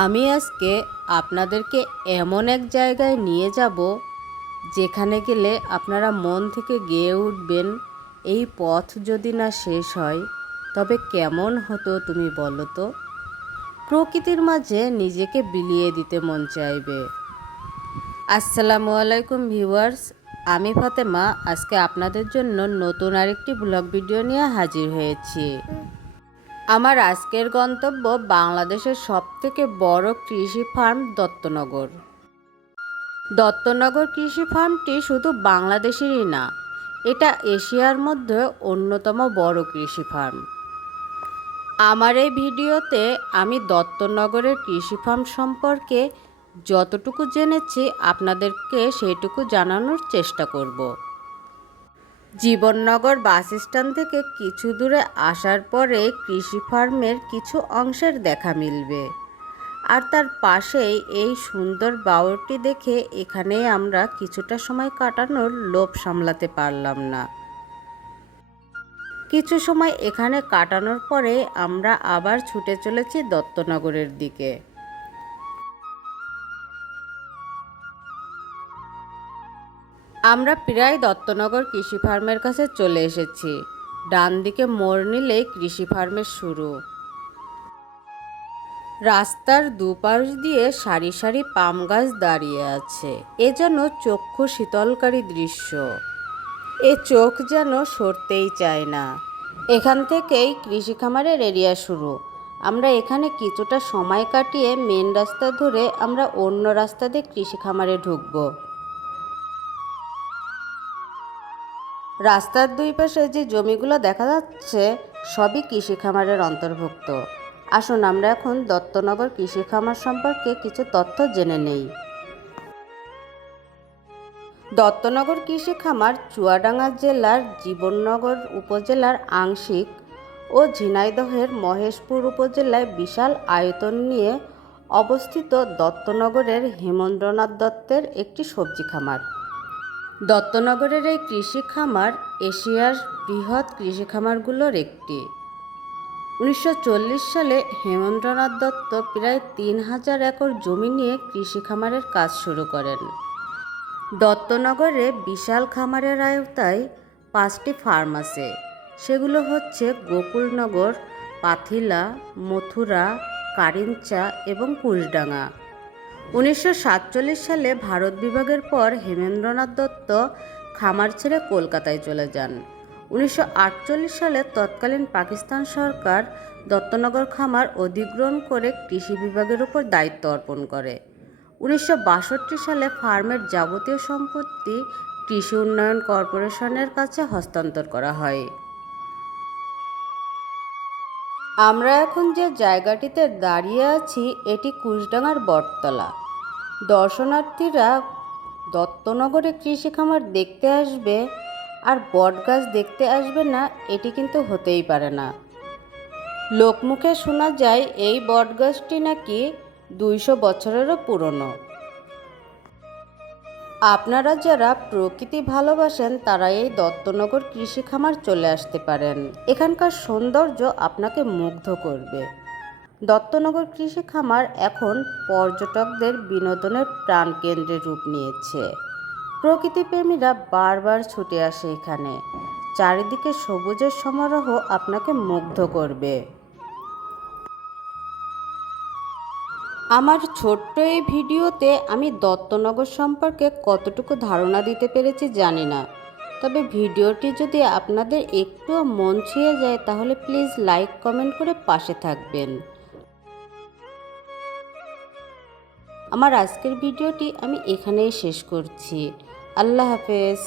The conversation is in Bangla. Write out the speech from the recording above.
আমি আজকে আপনাদেরকে এমন এক জায়গায় নিয়ে যাব যেখানে গেলে আপনারা মন থেকে গেয়ে উঠবেন, এই পথ যদি না শেষ হয় তবে কেমন হতো তুমি বলো তো। প্রকৃতির মাঝে নিজেকে বিলিয়ে দিতে মন চাইবে। আসসালামু আলাইকুম ভিউয়ার্স, আমি ফাতেমা আজকে আপনাদের জন্য নতুন আরেকটি ব্লগ ভিডিও নিয়ে হাজির হয়েছি। আমার আজকের গন্তব্য বাংলাদেশের সবথেকে বড় কৃষি ফার্ম দত্তনগর। দত্তনগর কৃষি ফার্মটি শুধু বাংলাদেশেরই না, এটা এশিয়ার মধ্যে অন্যতম বড় কৃষি ফার্ম। আমার এই ভিডিওতে আমি দত্তনগরের কৃষি ফার্ম সম্পর্কে যতটুকু জেনেছি আপনাদেরকে সেইটুকু জানানোর চেষ্টা করব। জীবননগর বাস স্ট্যান্ড থেকে কিছু দূরে আসার পরে কৃষি ফার্মের কিছু অংশের দেখা মিলবে, আর তার পাশেই এই সুন্দর বাওরটি দেখে এখানেই আমরা কিছুটা সময় কাটানোর লোভ সামলাতে পারলাম না। কিছু সময় এখানে কাটানোর পরে আমরা আবার ছুটে চলেছি দত্তনগরের দিকে। আমরা প্রায় দত্তনগর কৃষি ফার্মের কাছে চলে এসেছি। ডান দিকে মোড় নিলেই কৃষি ফার্মের শুরু। রাস্তার দুপাশ দিয়ে সারি সারি পাম গাছ দাঁড়িয়ে আছে, এ যেন চক্ষু শীতলকারী দৃশ্য। এ চোখ যেন সরতেই চায় না। এখান থেকেই কৃষি খামারের এরিয়া শুরু। আমরা এখানে কিছুটা সময় কাটিয়ে মেন রাস্তা ধরে আমরা অন্য রাস্তা দিয়ে কৃষি খামারে ঢুকবো। রাস্তার দুই পাশে যে জমিগুলো দেখা যাচ্ছে সবই কৃষি খামারের অন্তর্ভুক্ত। আসুন আমরা এখন দত্তনগর কৃষি খামার সম্পর্কে কিছু তথ্য জেনে নেই। দত্তনগর কৃষি খামার চুয়াডাঙ্গা জেলার জীবননগর উপজেলার আংশিক ও ঝিনাইদহের মহেশপুর উপজেলায় বিশাল আয়তন নিয়ে অবস্থিত দত্তনগরের হেমেন্দ্রনাথ দত্তের একটি সবজি খামার। দত্তনগরের এই কৃষি খামার এশিয়ার বৃহৎ কৃষি খামারগুলোর একটি। 1940 সালে হেমেন্দ্রনাথ দত্ত প্রায় 3000 একর জমি নিয়ে কৃষি খামারের কাজ শুরু করেন। দত্তনগরে বিশাল খামারের আওতায় 5টি ফার্ম আছে। সেগুলো হচ্ছে গোকুলনগর, পাথিলা, মথুরা, কারিঞ্চা এবং কুশডাঙ্গা। 1947 সালে ভারত বিভাগের পর হেমেন্দ্রনাথ দত্ত খামার ছেড়ে কলকাতায় চলে যান। 1948 সালে তৎকালীন পাকিস্তান সরকার দত্তনগর খামার অধিগ্রহণ করে কৃষি বিভাগের উপর দায়িত্ব অর্পণ করে। 1962 সালে ফার্মের যাবতীয় সম্পত্তি কৃষি উন্নয়ন কর্পোরেশনের কাছে হস্তান্তর করা হয়। আমরা এখন যে জায়গাটিতে দাঁড়িয়ে আছি এটি কুশডাঙ্গার বটতলা। দর্শনার্থীরা দত্তনগরে কৃষি খামার দেখতে আসবে আর বটগাছ দেখতে আসবে না, এটি কিন্তু হতেই পারে না। লোকমুখে শোনা যায় এই বটগাছটি নাকি 200 বছরেরও পুরনো। আপনারা যারা প্রকৃতি ভালোবাসেন তারা এই দত্তনগর কৃষি খামার চলে আসতে পারেন। এখানকার সৌন্দর্য আপনাকে মুগ্ধ করবে। দত্তনগর কৃষি খামার এখন পর্যটকদের বিনোদনের প্রাণকেন্দ্রে রূপ নিয়েছে। প্রকৃতিপ্রেমীরা বারবার ছুটে আসে এখানে। চারিদিকে সবুজের সমারোহ আপনাকে মুগ্ধ করবে। আমার ছোট্ট এই ভিডিওতে আমি দত্তনগর সম্পর্কে কতটুকু ধারণা দিতে পেরেছি জানি না, তবে ভিডিওটি যদি আপনাদের একটুও মন ছুঁয়ে যায় তাহলে প্লিজ লাইক কমেন্ট করে পাশে থাকবেন। আমার আজকের ভিডিওটি আমি এখানেই শেষ করছি। আল্লাহ হাফেজ।